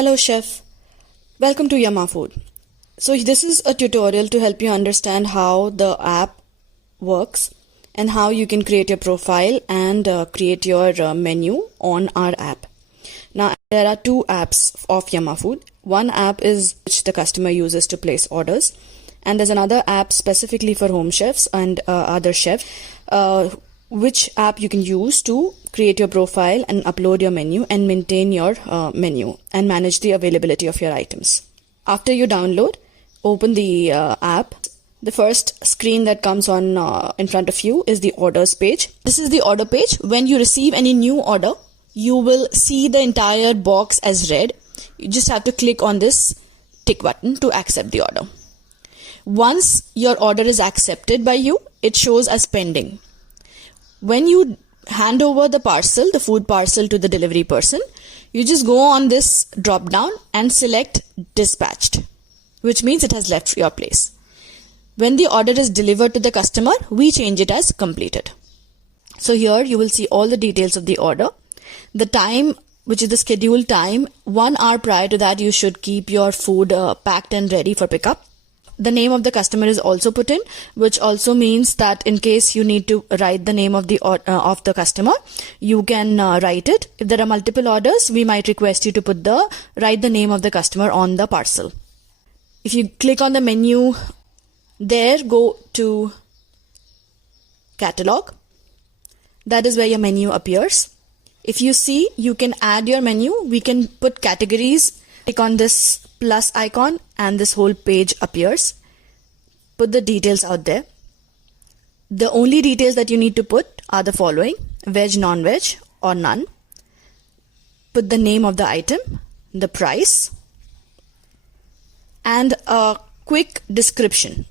Hello Chef, welcome to Yumma Food. So this is a tutorial to help you understand how the app works and how you can create your profile and create your menu on our app. Now there are two apps of Yumma Food. One app is which the customer uses to place orders, and there's another app specifically for home chefs and other chefs, which app you can use to create your profile and upload your menu and maintain your menu and manage the availability of your items. After you download, open the app. The first screen that comes on in front of you is the orders page. This is the order page. When you receive any new order, you will see the entire box as red. You just have to click on this tick button to accept the order. Once your order is accepted by you, it shows as pending. When you hand over the parcel, the food parcel, to the delivery person, you just go on this drop down and select dispatched, which means it has left your place. When the order is delivered to the customer, we change it as completed. So here you will see all the details of the order. The time, which is the scheduled time, 1 hour prior to that you should keep your food packed and ready for pickup. The name of the customer is also put in, which also means that in case you need to write the name of the customer, you can write it. If there are multiple orders, we might request you to write the name of the customer on the parcel. If you click on the menu there, go to catalog. That is where your menu appears. If you see, you can add your menu. We can put categories. Click on this plus icon and this whole page appears. Put the details out there. The only details that you need to put are the following: veg, non-veg or none. Put the name of the item, the price, and a quick description.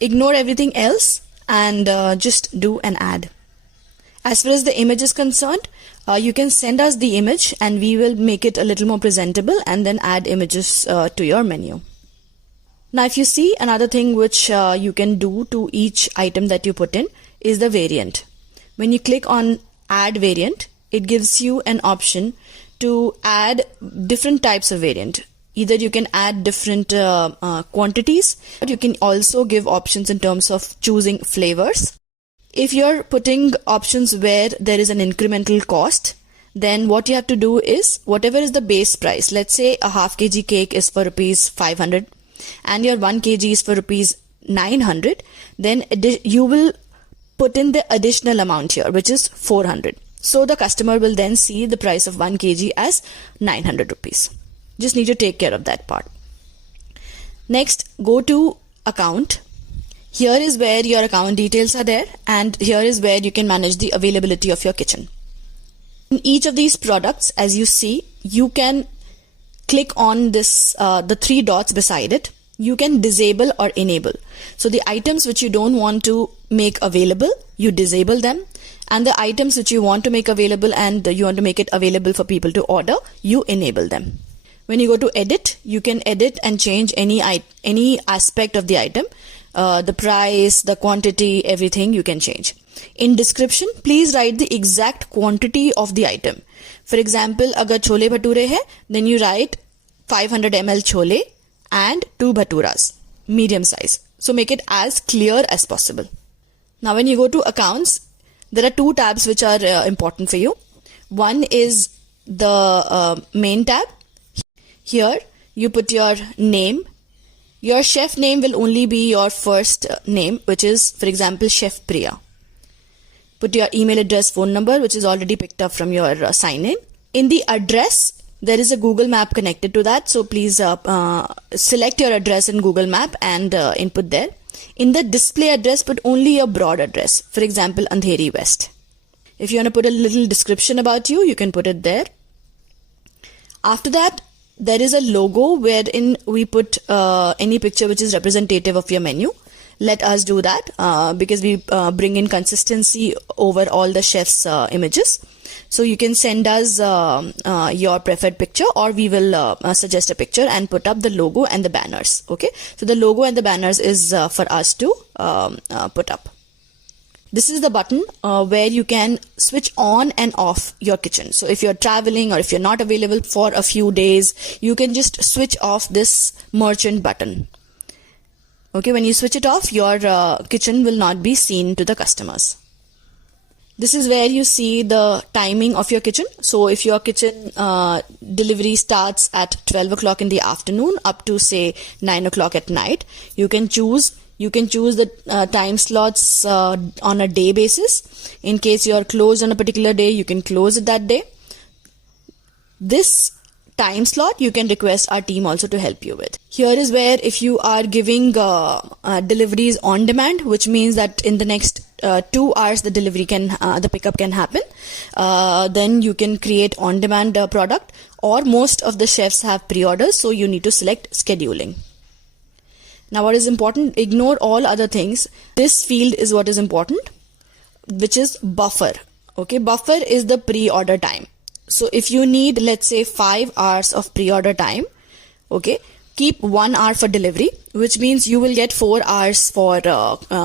Ignore everything else and just do an ad. As far as the image is concerned, you can send us the image and we will make it a little more presentable and then add images to your menu. Now if you see, another thing which you can do to each item that you put in is the variant. When you click on add variant, it gives you an option to add different types of variant. Either you can add different quantities, but you can also give options in terms of choosing flavors. If you're putting options where there is an incremental cost, then what you have to do is, whatever is the base price, let's say a half kg cake is for rupees 500 and your 1 kg is for rupees 900, then you will put in the additional amount here, which is 400. So the customer will then see the price of 1 kg as 900 rupees. Just need to take care of that part. Next, go to account. Here is where your account details are there, and here is where you can manage the availability of your kitchen. In each of these products, as you see, you can click on this the 3 dots beside it. You can disable or enable. So the items which you don't want to make available, you disable them, and the items which you want to make available and you want to make it available for people to order, you enable them. When you go to edit, you can edit and change any aspect of the item. The price, the quantity, everything you can change. In description, please write the exact quantity of the item. For example, agar chole bhature hai, then you write 500 ml chole and 2 bhaturas, medium size. So make it as clear as possible. Now when you go to accounts, there are 2 tabs which are important for you. One is the main tab. Here you put your name. Your chef name will only be your first name, which is, for example, Chef Priya. Put your email address, phone number, which is already picked up from your sign-in. In the address, there is a Google Map connected to that. So please select your address in Google Map and input there. In the display address, put only your broad address. For example, Andheri West. If you want to put a little description about you, you can put it there. After that, there is a logo wherein we put any picture which is representative of your menu. Let us do that because we bring in consistency over all the chef's images. So you can send us your preferred picture, or we will suggest a picture and put up the logo and the banners. Okay, so the logo and the banners is for us to put up. This is the button where you can switch on and off your kitchen. So if you're traveling or if you're not available for a few days, you can just switch off this merchant button. Okay, when you switch it off, your kitchen will not be seen to the customers. This is where you see the timing of your kitchen. So if your kitchen delivery starts at 12 o'clock in the afternoon up to say 9 o'clock at night, you can choose the time slots on a day basis. In case you are closed on a particular day, you can close it that day. This time slot you can request our team also to help you with. Here is where if you are giving deliveries on demand, which means that in the next 2 hours the pickup can happen, then you can create on demand product, or most of the chefs have pre-orders, so you need to select scheduling. Now what is important, ignore all other things. This field is what is important, which is buffer. Okay, buffer is the pre-order time. So if you need, let's say 5 hours of pre-order time, okay, keep 1 hour for delivery, which means you will get 4 hours for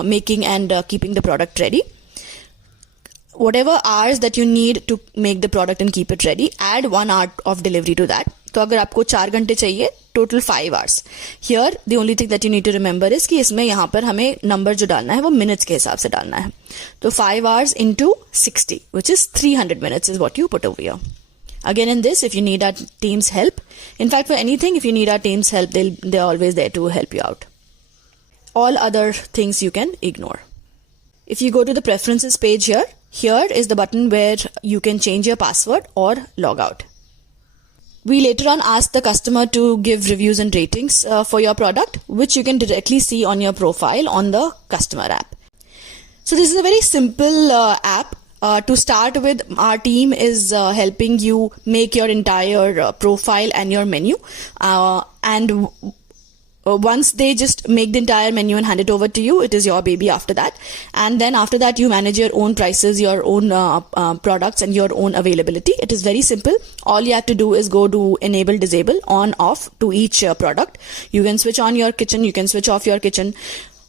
making and keeping the product ready. Whatever hours that you need to make the product and keep it ready, add 1 hour of delivery to that. तो अगर आपको 4 घंटे चाहिए, total 5 hours. Here the only thing that you need to remember is कि इसमें यहाँ पर हमें number जो डालना है वो minutes के हिसाब से डालना है. तो 5 hours into 60, which is 300 minutes is what you put over here. Again, in this, if you need our team's help, in fact, for anything, if you need our team's help, they're always there to help you out. All other things you can ignore. If you go to the preferences page here is the button where you can change your password or log out. We later on ask the customer to give reviews and ratings for your product, which you can directly see on your profile on the customer app. So this is a very simple app. To start with, our team is helping you make your entire profile and your menu. And once they just make the entire menu and hand it over to you, it is your baby after that. And then after that, you manage your own prices, your own products and your own availability. It is very simple. All you have to do is go to enable, disable, on, off to each product. You can switch on your kitchen. You can switch off your kitchen.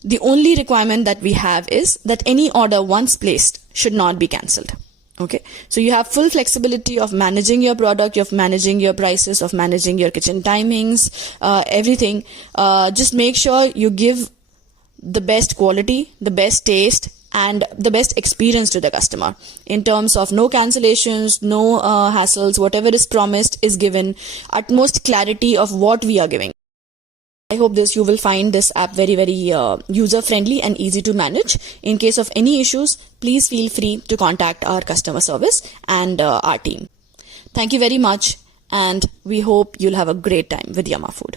The only requirement that we have is that any order once placed should not be cancelled. Okay, so you have full flexibility of managing your product, of managing your prices, of managing your kitchen timings, everything. Just make sure you give the best quality, the best taste, and the best experience to the customer in terms of no cancellations, no hassles. Whatever is promised is given, utmost clarity of what we are giving. I hope you will find this app very, very user-friendly and easy to manage. In case of any issues, please feel free to contact our customer service and our team. Thank you very much, and we hope you'll have a great time with Yumma Food.